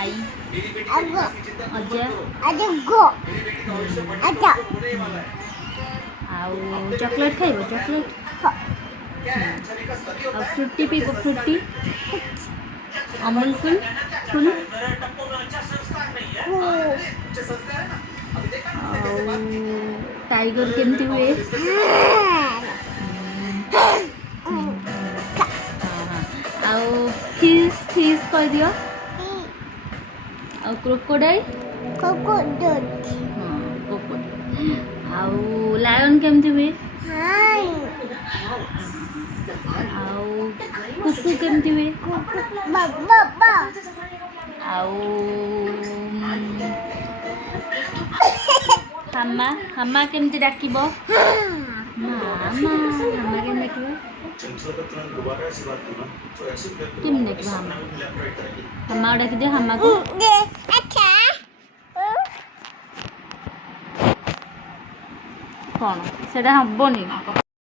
आई अगो अजा अजो गो अजा आउ चॉकलेट खाइबो चॉकलेट आ फ्रूटी पीबो Frooti Amul cool cool tiger केमती हुए आउ फिश फिश कह दियो आउ क्रोकोडाइल कोकोडोट हाँ क्रोकोडाइल आउ लायन केमती हुए हाय आउ कुकु केमती हुए बाबा आउ हामा हामा केमती डाकिबो मामा हामा केमती डाकिबो केमती डाकिबो हामा हामा डाकी दे हामा को अच्छा कौन सेटा हबनी